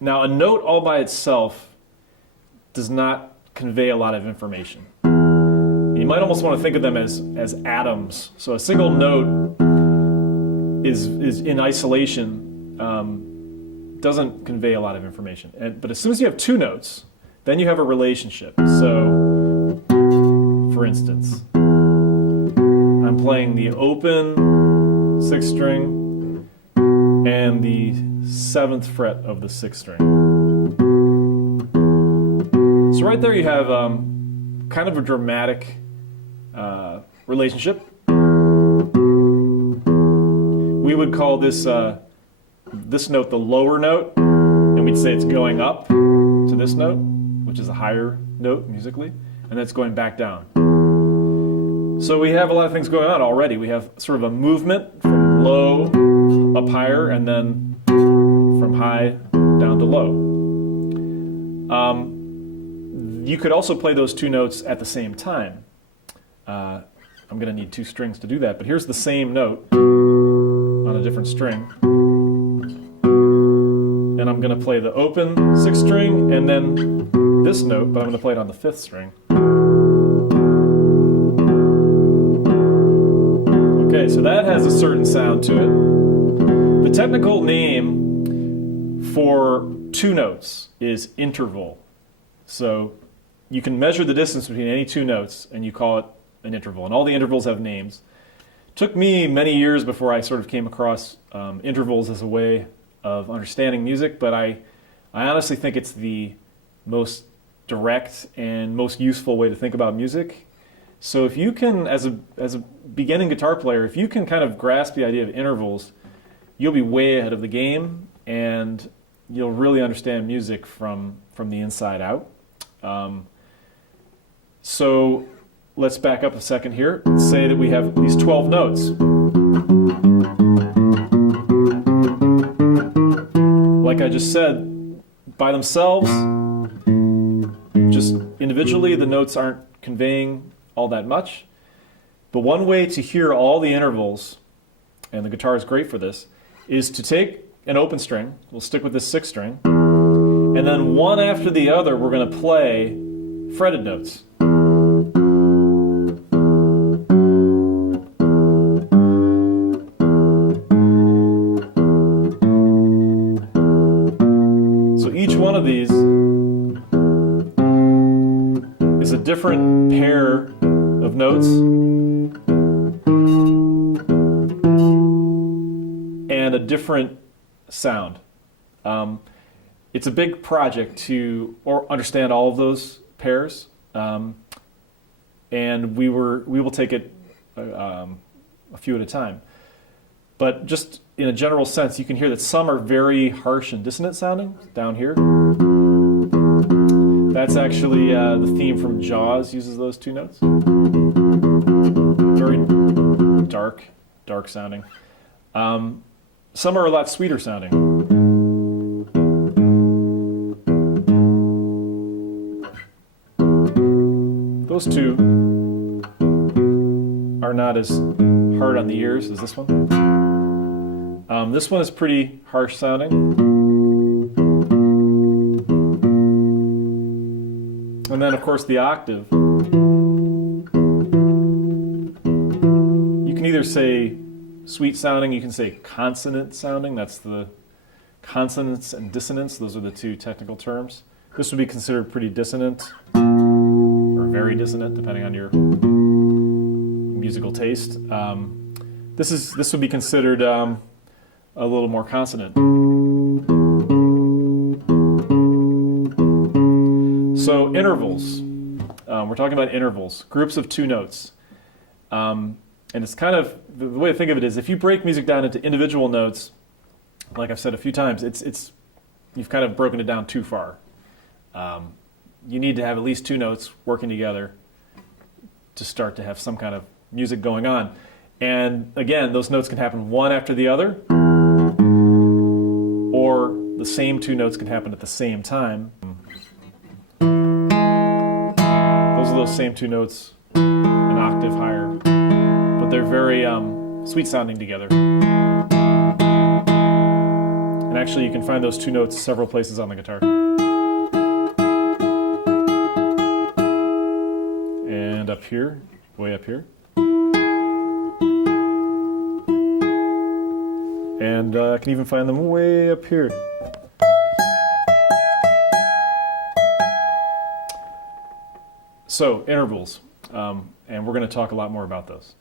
Now, a note all by itself does not convey a lot of information. You might almost want to think of them as atoms. So a single note is in isolation, doesn't convey a lot of information. But as soon as you have two notes, then you have a relationship. So, for instance, I'm playing the open sixth string and the 7th fret of the 6th string. So right there you have kind of a dramatic relationship. We would call this note the lower note, and we'd say it's going up to this note, which is a higher note musically, and that's going back down. So we have a lot of things going on already. We have sort of a movement from low up higher, and then from high down to low. You could also play those two notes at the same time. I'm going to need two strings to do that, but here's the same note on a different string. And I'm going to play the open 6th string and then this note, but I'm going to play it on the 5th string. Okay, so that has a certain sound to it. The technical name for two notes is interval. So you can measure the distance between any two notes and you call it an interval. And all the intervals have names. It took me many years before I sort of came across intervals as a way of understanding music, but I honestly think it's the most direct and most useful way to think about music. So if you can, as a beginning guitar player, if you can kind of grasp the idea of intervals, you'll be way ahead of the game and you'll really understand music from the inside out. So let's back up a second here. Let's say that we have these 12 notes. Like I just said, by themselves, just individually, the notes aren't conveying all that much. But one way to hear all the intervals, and the guitar is great for this, is to take an open string, we'll stick with this 6th string, and then one after the other we're going to play fretted notes. So each one of these is a different pair of notes and a different sound. It's a big project to understand all of those pairs, and we will take it a few at a time. But just in a general sense, you can hear that some are very harsh and dissonant sounding down here. That's actually the theme from Jaws uses those two notes. Very dark sounding. Some are a lot sweeter sounding. Those two are not as hard on the ears as this one. This one is pretty harsh sounding. And then, of course, the octave. You can either say sweet sounding, you can say consonant sounding. That's the consonants and dissonance. Those are the two technical terms. This would be considered pretty dissonant or very dissonant, depending on your musical taste. This would be considered a little more consonant. So intervals. We're talking about intervals, groups of two notes. And it's kind of, the way to think of it is if you break music down into individual notes, like I've said a few times, you've kind of broken it down too far. You need to have at least two notes working together to start to have some kind of music going on. And again, those notes can happen one after the other, or the same two notes can happen at the same time. Those are those same two notes an octave higher, but they're very sweet sounding together. And actually, you can find those two notes several places on the guitar. And up here, way up here. And I can even find them way up here. So, intervals. And we're going to talk a lot more about those.